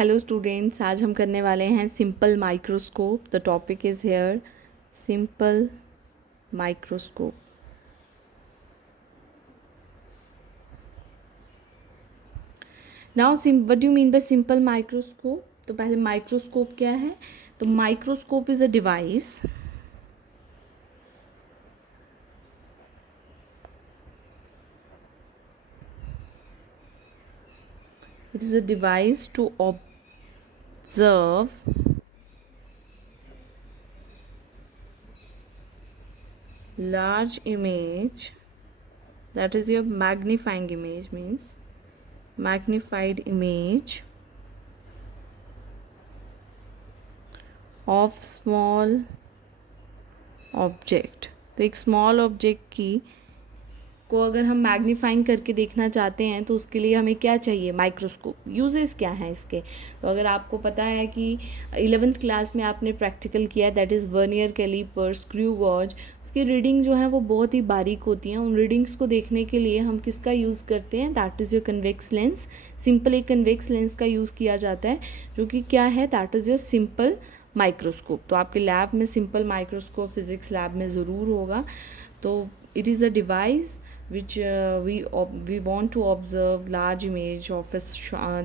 Hello students, आज हम करने वाले हैं simple microscope. The topic is here simple microscope. Now what do you mean bye simple microscope? तो पहले माइक्रोस्कोप क्या है? तो microscope is a device it is a device to observe large image, that is your magnifying image, means magnified image of small object। तो एक small object की को अगर हम मैग्नीफाइंग करके देखना चाहते हैं तो उसके लिए हमें क्या चाहिए? माइक्रोस्कोप। यूजेस क्या हैं इसके? तो अगर आपको पता है कि 11th क्लास में आपने प्रैक्टिकल किया, that is vernier calliper, screw gauge, उसकी रीडिंग जो है वो बहुत ही बारीक होती हैं। उन रीडिंग्स को देखने के लिए हम किसका यूज़ करते हैं? That is your convex lens. Simple एक कन्वेक्स लेंस का यूज़ किया जाता है, जो कि क्या है? That is your simple microscope. तो आपके लैब में सिंपल माइक्रोस्कोप फिज़िक्स लैब में ज़रूर होगा। तो it is a device which we want to observe large image of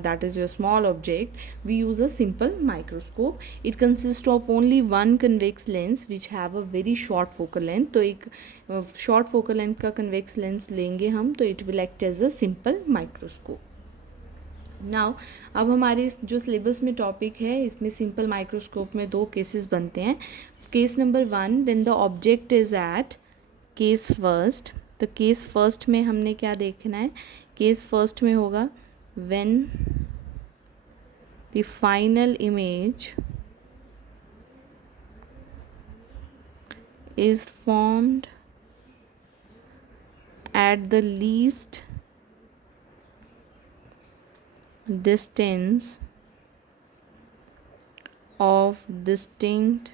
that is your small object. We use a simple microscope. It consists of only one convex lens which have a very short focal length. तो एक short focal length का convex lens लेंगे हम, तो it will act as a simple microscope। Now अब हमारे जो syllabus में टॉपिक है, इसमें सिंपल माइक्रोस्कोप में 2 केसेस बनते हैं। Case number 1, when the object is at case first. तो केस फर्स्ट में हमने क्या देखना है? केस फर्स्ट में होगा when the final image is formed at the least distance of distinct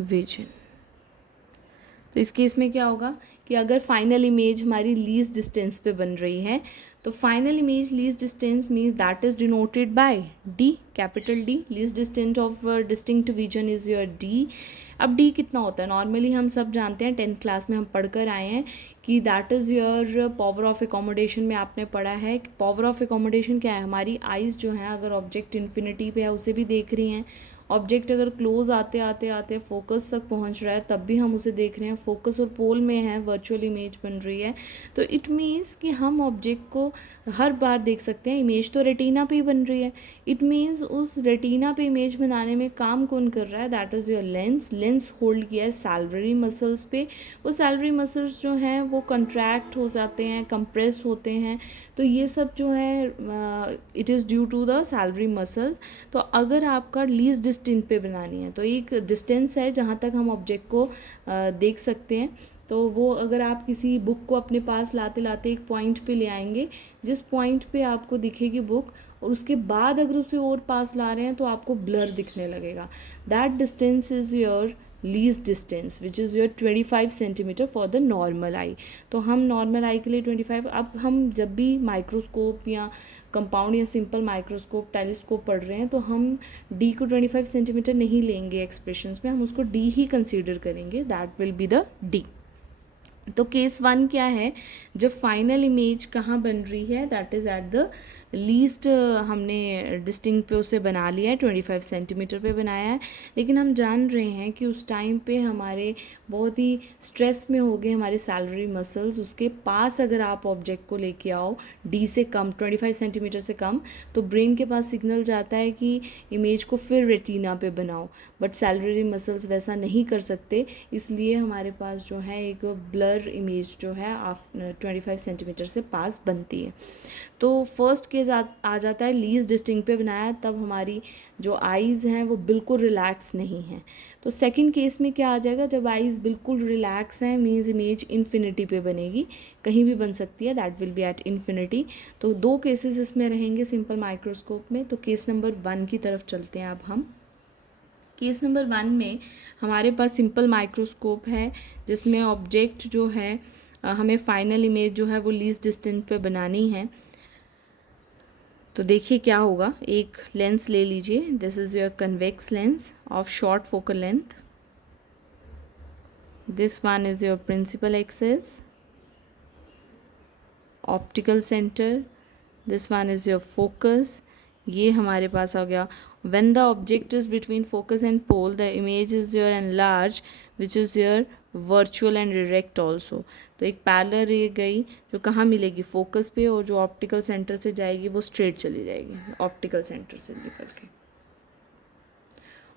vision. तो इस केस में क्या होगा कि अगर फाइनल इमेज हमारी लीस्ट डिस्टेंस पे बन रही है, तो final image least distance means that is denoted by D, capital D. Least distance of distinct vision is your D. अब डी कितना होता है? नॉर्मली हम सब जानते हैं, 10th क्लास में हम पढ़कर आए हैं कि that is your power of accommodation में आपने पढ़ा है। पावर ऑफ एकोमोडेशन क्या है? हमारी आइज़ जो है, अगर ऑब्जेक्ट इन्फिनिटी पे है उसे भी देख रही हैं, ऑब्जेक्ट अगर क्लोज आते आते आते फोकस तक पहुंच रहा है तब भी हम उसे देख रहे हैं, फोकस और पोल में है, वर्चुअल इमेज बन रही है। तो इट मीन्स कि हम ऑब्जेक्ट को हर बार देख सकते हैं। इमेज तो रेटिना पे ही बन रही है। इट मीन्स उस रेटिना पे इमेज बनाने में काम कौन कर रहा है? That is your lens. Lens hold किया है सैलरी मसल्स पे। वो सैलरी मसल्स जो हैं वो कंट्रैक्ट हो जाते हैं, कंप्रेस होते हैं। तो ये सब जो है it is due to the ciliary muscles. तो अगर आपका लीस्ट डिस्टेंस पे बनानी है, तो एक डिस्टेंस है जहाँ तक हम ऑब्जेक्ट को देख सकते हैं। तो वो अगर आप किसी बुक को अपने पास लाते लाते एक पॉइंट पे ले आएंगे, जिस पॉइंट पे आपको दिखेगी बुक, और उसके बाद अगर उसे और पास ला रहे हैं तो आपको ब्लर दिखने लगेगा। That distance is your least distance which is your 25 centimetre for the normal eye. तो हम नॉर्मल आई के लिए 25। अब हम जब भी माइक्रोस्कोप या कंपाउंड या सिंपल माइक्रोस्कोप, टेलीस्कोप पढ़ रहे हैं, तो हम डी को 25 सेंटीमीटर नहीं लेंगे एक्सप्रेशंस में, हम उसको डी ही कंसीडर करेंगे। That will be the D. तो केस 1 क्या है? जब फाइनल इमेज कहाँ बन रही है? That is eight the least, हमने डिस्टिंक्ट पे उसे बना लिया है, 25 सेंटीमीटर पे बनाया है। लेकिन हम जान रहे हैं कि उस टाइम पे हमारे बहुत ही स्ट्रेस में हो गए हमारे सैलरी मसल्स। उसके पास अगर आप ऑब्जेक्ट को लेके आओ डी से कम, 25 सेंटीमीटर से कम, तो ब्रेन के पास सिग्नल जाता है कि इमेज को फिर रेटिना पे बनाओ। बट सैलरी मसल्स वैसा नहीं कर सकते, इसलिए हमारे पास जो है एक ब्लर इमेज जो है 25 सेंटीमीटर से पास बनती है। तो फर्स्ट केस आ जाता है लीस्ट डिस्टिंक्ट पे बनाया, तब हमारी जो आइज़ हैं वो बिल्कुल रिलैक्स नहीं हैं। तो सेकंड केस में क्या आ जाएगा? जब आइज़ बिल्कुल रिलैक्स हैं, मीन्स इमेज इन्फिनिटी पे बनेगी, कहीं भी बन सकती है, that will be eight infinity. तो 2 केसेस इसमें रहेंगे सिंपल माइक्रोस्कोप में। तो केस नंबर 1 की तरफ चलते हैं अब हम। केस नंबर 1 में हमारे पास सिंपल माइक्रोस्कोप है, जिसमें ऑब्जेक्ट जो है हमें फाइनल इमेज जो है वो लीस्ट डिस्टेंस पे बनानी है। तो देखिए क्या होगा, एक लेंस ले लीजिए, this is your convex lens of short focal length, this one is your principal axis, optical centre, this one is your focus, ये हमारे पास आ गया। When the object is between focus and pole the image is your enlarge which is your virtual and direct also. तो एक parallel रे गई जो कहाँ मिलेगी, फोकस पे, और जो ऑप्टिकल सेंटर से जाएगी वो स्ट्रेट चली जाएगी ऑप्टिकल सेंटर से निकल के,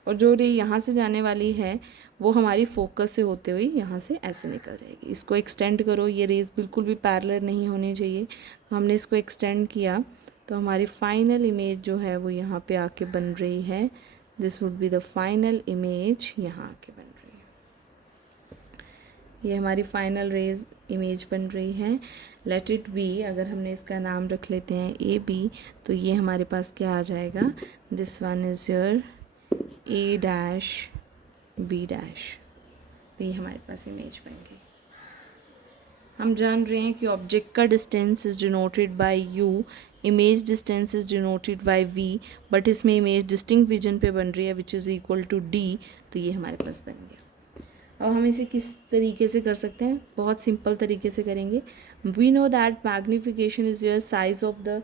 और जो रे यहाँ से जाने वाली है वो हमारी फोकस से होते हुए यहाँ से ऐसे निकल जाएगी। इसको एक्सटेंड करो, ये रेज बिल्कुल भी पैरेलल नहीं होनी चाहिए, तो हमने इसको एक्सटेंड किया तो हमारी फाइनल इमेज जो है वो यहाँ पे आके बन रही है। This would be the final image, यहाँ आके बन रही है, ये हमारी फाइनल रेज इमेज बन रही है। लेट इट बी, अगर हमने इसका नाम रख लेते हैं ए बी, तो ये हमारे पास क्या आ जाएगा, this one is your A dash B dash. तो ये हमारे पास इमेज बन गई। हम जान रहे हैं कि ऑब्जेक्ट का distance is denoted by u, image distance is denoted by v, but इसमें इमेज डिस्टिंक्ट विजन पे बन रही है which is equal to D. तो ये हमारे पास बन गया। अब हम इसे किस तरीके से कर सकते हैं, बहुत सिंपल तरीके से करेंगे। We know that magnification is your size of the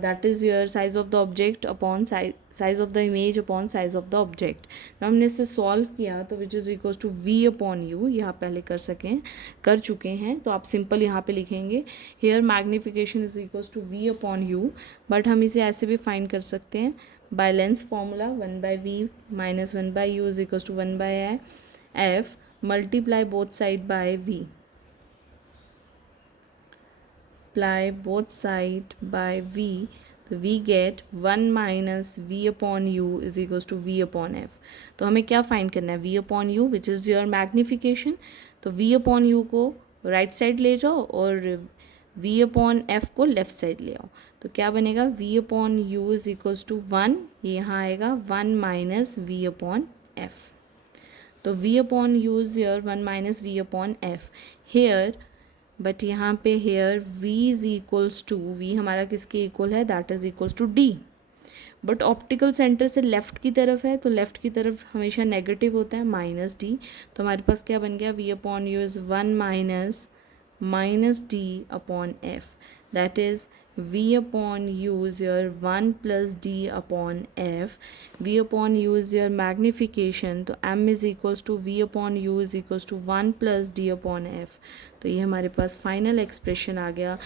that is your size of the object upon size of the image upon size of the object। तो हमने इसे सॉल्व किया तो which is equals to v upon u, यहाँ पहले कर चुके हैं, तो आप सिंपल यहाँ पे लिखेंगे here magnification is equals to v upon u, but हम इसे ऐसे भी फाइंड कर सकते हैं by lens formula, 1/v minus 1/u is equals to 1/f multiply both side by v, multiply both side by v, तो v get 1 minus v upon u is equals to v upon f। तो हमें क्या find करना है, v upon u which is your magnification. तो v upon u को right side ले जाओ और v अपॉन f को लेफ्ट साइड ले आओ, तो क्या बनेगा, v upon u is equals to 1, ये यहाँ आएगा 1 माइनस v अपॉन f। तो v upon u is your 1 minus v upon f here, but यहाँ पे here v is equals to, v हमारा किसके इक्वल है, that is equals to d, but optical centre से लेफ़्ट की तरफ है तो लेफ़्ट की तरफ हमेशा नेगेटिव होता है, माइनस d। तो हमारे पास क्या बन गया, v upon you is 1 minus d upon f, that is v upon u is your 1 plus d upon f, v upon u is your magnification, तो m is equals to v upon u is equals to 1 plus d upon f। तो ये हमारे पास final expression आ गया,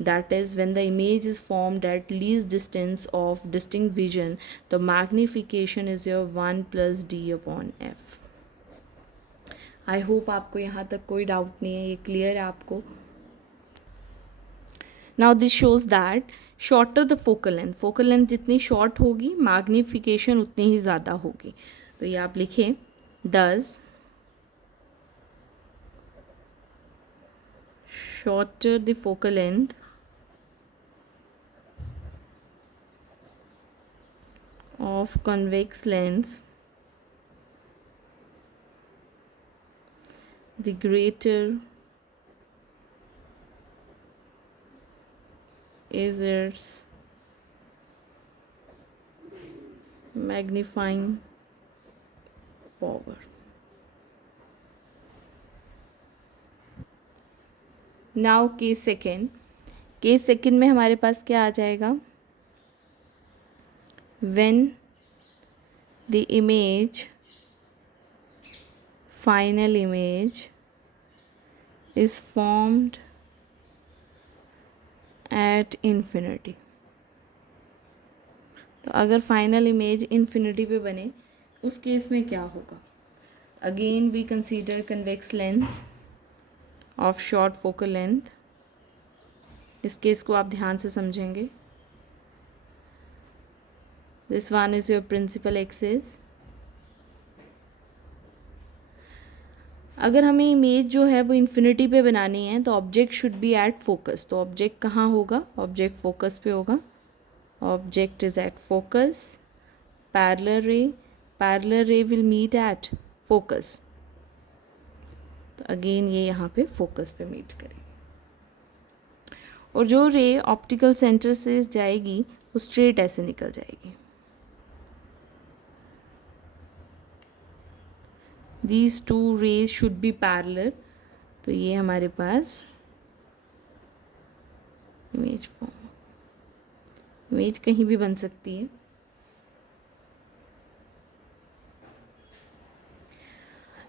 that is when the image is formed at least distance of distinct vision, the magnification is your 1 plus d upon f। I hope आपको यहाँ तक कोई doubt नहीं है, ये क्लियर है आपको। Now this shows that shorter the focal length जितनी शॉर्ट होगी मैग्नीफिकेशन उतनी ही ज़्यादा होगी। तो ये आप लिखें, दस shorter the focal length of convex lens, the greater is its magnifying power। Now case second में हमारे पास क्या आ जाएगा, when the final image is formed at infinity। तो अगर फाइनल इमेज इन्फिनिटी पे बने उस केस में क्या होगा, again we consider convex lens of short focal length. इस केस को आप ध्यान से समझेंगे। This one is your principal axis। अगर हमें इमेज जो है वो इन्फिनिटी पे बनानी है तो object should be at focus. तो ऑब्जेक्ट कहाँ होगा, ऑब्जेक्ट फोकस पे होगा। Object is at focus, parallel ray will meet at focus. तो अगेन ये यहाँ पे फोकस पे मीट करेगी, और जो रे ऑप्टिकल सेंटर से जाएगी वो स्ट्रेट ऐसे निकल जाएगी। These two rays should be parallel। तो ये हमारे पास इमेज फॉर्म, इमेज कहीं भी बन सकती है।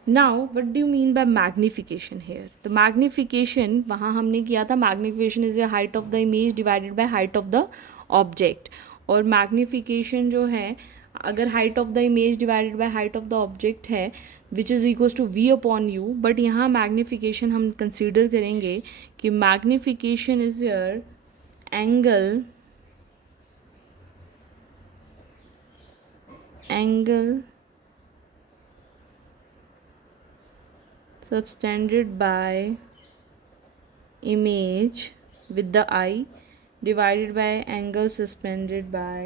Now what do you mean by magnification here? तो मैग्निफिकेशन वहाँ हमने किया था, magnification is the height of the image divided by height of the object. और मैग्निफिकेशन जो है, अगर height of the image divided by height of the object है which is equals to v upon u, but यहाँ magnification हम consider करेंगे कि magnification is your angle subtended by image with the eye divided by angle subtended by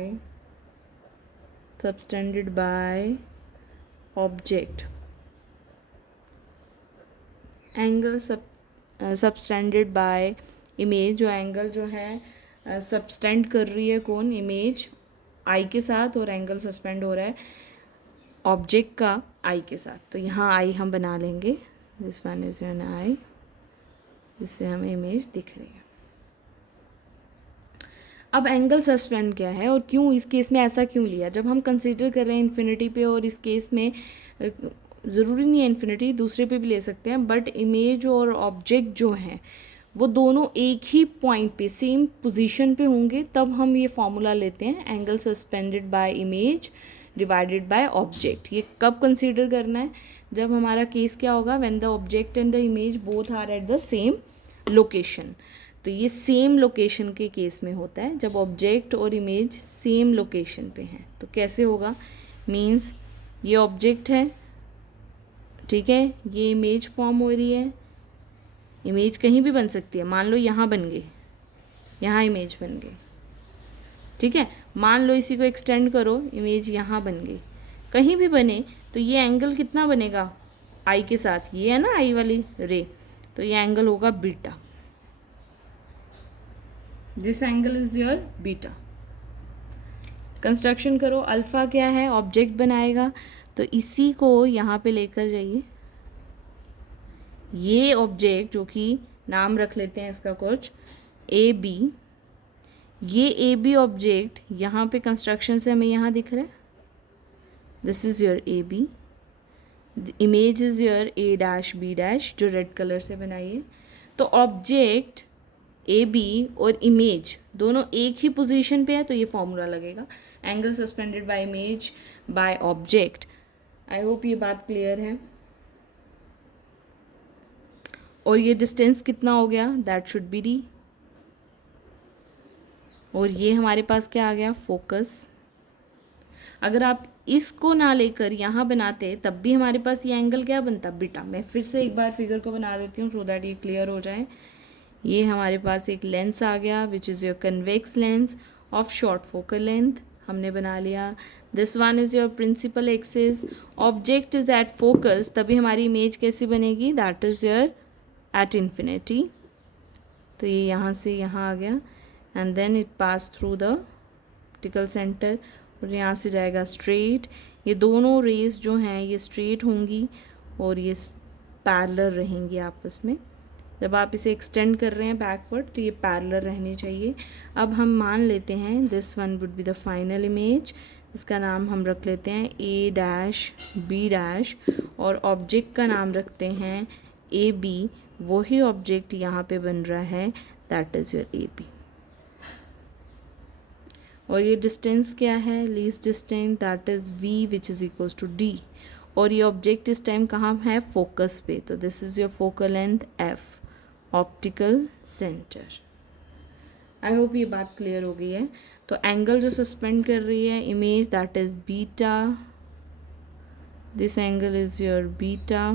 object। Angle subtended by image, जो angle जो है subtended कर रही है कौन, इमेज आई के साथ, और एंगल सस्पेंड हो रहा है ऑब्जेक्ट का आई के साथ। तो यहाँ आई हम बना लेंगे, दिस वन इज एन आई, जिससे हमें इमेज दिख रही है। अब एंगल सस्पेंड क्या है और क्यों इस केस में ऐसा क्यों लिया? जब हम कंसीडर कर रहे हैं इन्फिनिटी पे, और इस केस में ज़रूरी नहीं है इन्फिनिटी, दूसरे पे भी ले सकते हैं, बट इमेज और ऑब्जेक्ट जो हैं वो दोनों एक ही पॉइंट पे सेम पोजीशन पे होंगे, तब हम ये फॉर्मूला लेते हैं angle suspended bye image divided by object. ये कब कंसीडर करना है? जब हमारा केस क्या होगा, when the object and the image both are at the same location. तो ये सेम लोकेशन के केस में होता है, जब ऑब्जेक्ट और इमेज सेम लोकेशन पे हैं। तो कैसे होगा? मीन्स ये ऑब्जेक्ट है, ठीक है, ये इमेज फॉर्म हो रही है। इमेज कहीं भी बन सकती है, मान लो यहाँ बन गई, यहाँ इमेज बन गई, ठीक है। मान लो इसी को एक्सटेंड करो, इमेज यहाँ बन गई, कहीं भी बने, तो ये एंगल कितना बनेगा आई के साथ, ये है ना आई वाली रे, तो ये एंगल होगा beta. This angle is your beta. Construction करो, अल्फ़ा क्या है, ऑब्जेक्ट बनाएगा, तो इसी को यहाँ पे लेकर जाइए। ये ऑब्जेक्ट जो कि नाम रख लेते हैं इसका कुछ ए बी, ये ए बी ऑब्जेक्ट यहाँ पे कंस्ट्रक्शन से हमें यहाँ दिख रहा है, this is your A B, image is your A dash B dash, जो रेड कलर से बनाइए। तो ऑब्जेक्ट ए बी और इमेज दोनों एक ही पोजीशन पे है, तो ये फॉर्मूला लगेगा angle suspended bye image by object. I hope ये बात क्लियर है। और ये डिस्टेंस कितना हो गया, दैट शुड बी डी। और ये हमारे पास क्या आ गया, फोकस। अगर आप इसको ना लेकर यहाँ बनाते तब भी हमारे पास ये एंगल क्या बनता, बीटा। मैं फिर से एक बार फिगर को बना देती हूँ सो दैट ये क्लियर हो जाए। ये हमारे पास एक लेंस आ गया which is your convex lens of short focal length, हमने बना लिया। This one is your principal axis, object is at focus, तभी हमारी इमेज कैसी बनेगी, that is your at infinity. तो ये यहाँ से यहाँ आ गया and then it pass through the optical centre, और यहाँ से जाएगा स्ट्रेट। ये दोनों रेज जो हैं ये स्ट्रेट होंगी और ये पैरेलल रहेंगी आपस में। जब आप इसे एक्सटेंड कर रहे हैं बैकवर्ड तो ये पैरेलल रहनी चाहिए। अब हम मान लेते हैं this one would be the final image, इसका नाम हम रख लेते हैं ए डैश बी डैश, और ऑब्जेक्ट का नाम रखते हैं ए बी। वही ऑब्जेक्ट यहाँ पे बन रहा है, that is your A B. और ये डिस्टेंस क्या है, least distance, that is v which is equals to D. और ये ऑब्जेक्ट इस टाइम कहाँ है, फोकस पे, तो this is your focal length F, optical centre. I hope ये बात क्लियर हो गई है। तो एंगल जो सस्पेंड कर रही है image, that is beta, this angle is your beta.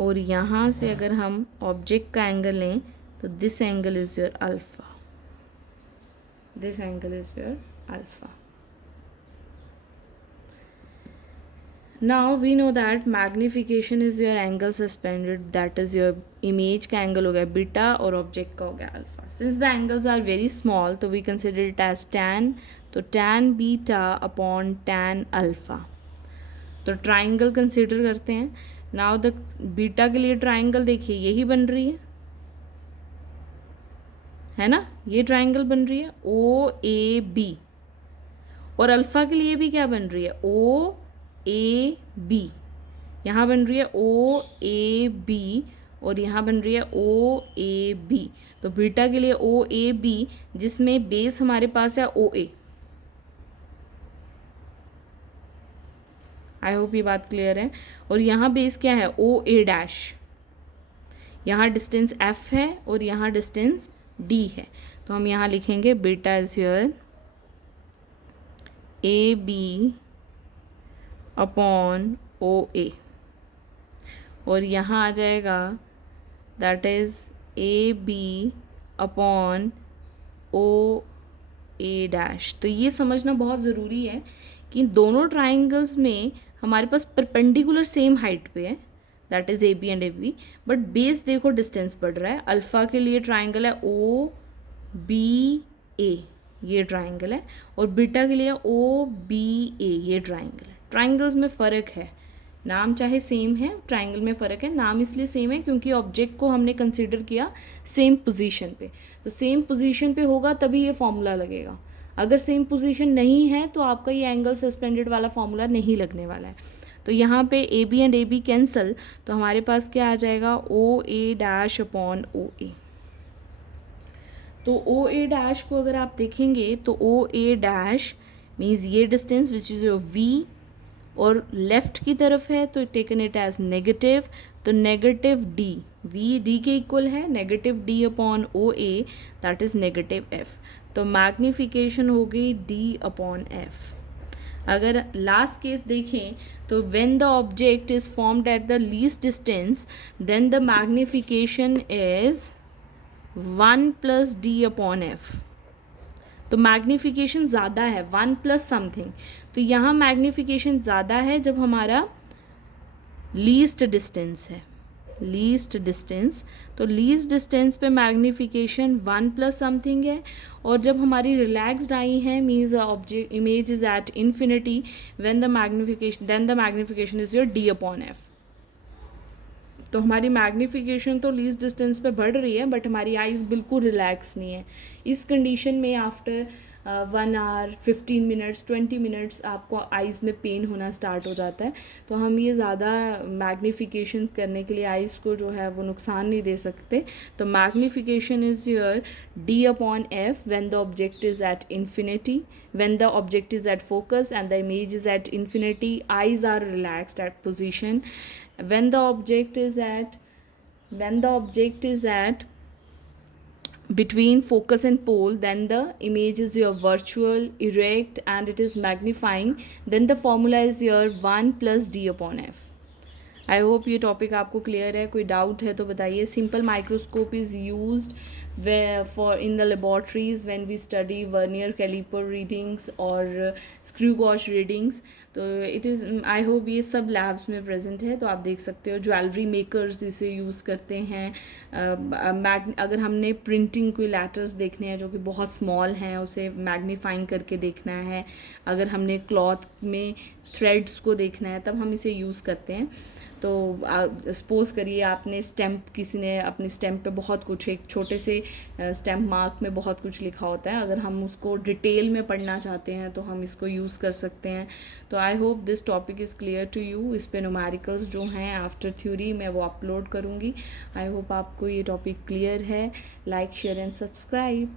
और यहाँ से अगर हम ऑब्जेक्ट का एंगल लें तो this angle is your alpha, this angle is your alpha. Now we know that magnification is your angle suspended, that is your image का angle हो गया बीटा और object का हो गया alpha. Since the angles are very small तो we consider it as tan, तो tan beta upon tan alpha. तो ट्राइंगल कंसिडर करते हैं. नाउ द बीटा के लिए ट्राइंगल देखिए यही बन रही है ना, ये ट्राइंगल बन रही है ओ ए बी. और अल्फ़ा के लिए भी क्या बन रही है, ओ ए बी. यहाँ बन रही है ओ ए बी और यहाँ बन रही है ओ ए बी. तो बीटा के लिए ओ ए बी जिसमें बेस हमारे पास है ओ ए. आई होप ये बात क्लियर है. और यहाँ बेस क्या है ओ ए डैश. यहाँ डिस्टेंस एफ है और यहाँ डिस्टेंस डी है. तो हम यहाँ लिखेंगे beta is your A B upon O A. और यहाँ आ जाएगा that is A B upon O A dash. तो ये समझना बहुत ज़रूरी है कि दोनों ट्राइंगल्स में हमारे पास परपेंडिकुलर सेम हाइट पे है, that is A B and A B, but बेस देखो डिस्टेंस बढ़ रहा है. अल्फ़ा के लिए ट्राइंगल है ओ बी ए, ये ट्राइंगल है. और बीटा के लिए ओ बी ए, ये ट्राइंगल है. ट्राइंगल्स में फ़र्क है, नाम चाहे सेम है, ट्राइंगल में फ़र्क है. नाम इसलिए सेम है क्योंकि ऑब्जेक्ट को हमने कंसिडर किया सेम पोजीशन पे. तो सेम पोजीशन पे होगा तभी ये फॉर्मूला लगेगा. अगर सेम पोजीशन नहीं है तो आपका ये एंगल सस्पेंडेड वाला फॉर्मूला नहीं लगने वाला है. तो यहाँ पे A B and A B cancel, तो हमारे पास क्या आ जाएगा ओ ए डैश अपॉन ओ ए. तो ओ ए डैश को अगर आप देखेंगे तो ओ ए डैश मीन्स ये distance which is your v और लेफ़्ट की तरफ है तो टेकन इट एज नेगेटिव. तो नेगेटिव डी, वी डी के इक्वल है, negative D upon O A that is negative F. तो मैग्नीफिकेशन हो गई डी अपॉन एफ. अगर लास्ट केस देखें तो when the object is formed at the least distance then the magnification is 1 plus D upon F. तो magnification ज़्यादा है 1 plus something. तो यहाँ मैग्नीफिकेशन ज़्यादा है जब हमारा लीस्ट डिस्टेंस है, लीस्ट डिस्टेंस. तो लीस्ट डिस्टेंस पे मैग्नीफिकेशन 1 प्लस समथिंग है. और जब हमारी रिलैक्सड आई है means object image is at infinity when the magnification then the magnification is your D upon F. तो हमारी मैग्नीफिकेशन तो लीस्ट डिस्टेंस पे बढ़ रही है बट हमारी आइज़ बिल्कुल रिलैक्स नहीं है. इस कंडीशन में आफ्टर 1 आवर 15 मिनट्स 20 मिनट्स आपको आइज़ में पेन होना स्टार्ट हो जाता है. तो हम ये ज़्यादा मैग्नीफिकेशन करने के लिए आइज़ को जो है वो नुकसान नहीं दे सकते. तो magnification is your D upon F when the object is at infinity, when the object is at focus and the image is at infinity, eyes are relaxed at position. When the object is at between focus and pole, then the image is your virtual, erect and it is magnifying. Then the formula is your 1 plus d upon f. I hope ये topic आपको clear है. कोई doubt है तो बताइए. Simple microscope is used for in the laboratories when we study vernier caliper readings और screw gauge readings. तो it is I hope ये सब लैब्स में प्रेजेंट है. तो आप देख सकते हो ज्वेलरी मेकर्स इसे यूज़ करते हैं. अगर हमने प्रिंटिंग कोई लेटर्स देखने हैं जो कि बहुत स्मॉल हैं उसे मैग्नीफाइंग करके देखना है, अगर हमने क्लॉथ में थ्रेड्स को देखना है तब हम इसे यूज़ करते हैं. तो सपोज़ करिए आपने स्टैम्प, किसी ने अपने स्टैम्प पे बहुत कुछ, एक छोटे से स्टैम्प मार्क में बहुत कुछ लिखा होता है, अगर हम उसको डिटेल में पढ़ना चाहते हैं तो हम इसको यूज़ कर सकते हैं. तो I hope this topic is clear to you. इस पे न्यूमेरिकल्स जो हैं आफ्टर थ्योरी मैं वो अपलोड करूँगी. आई होप आपको ये टॉपिक क्लियर है. Like share and subscribe.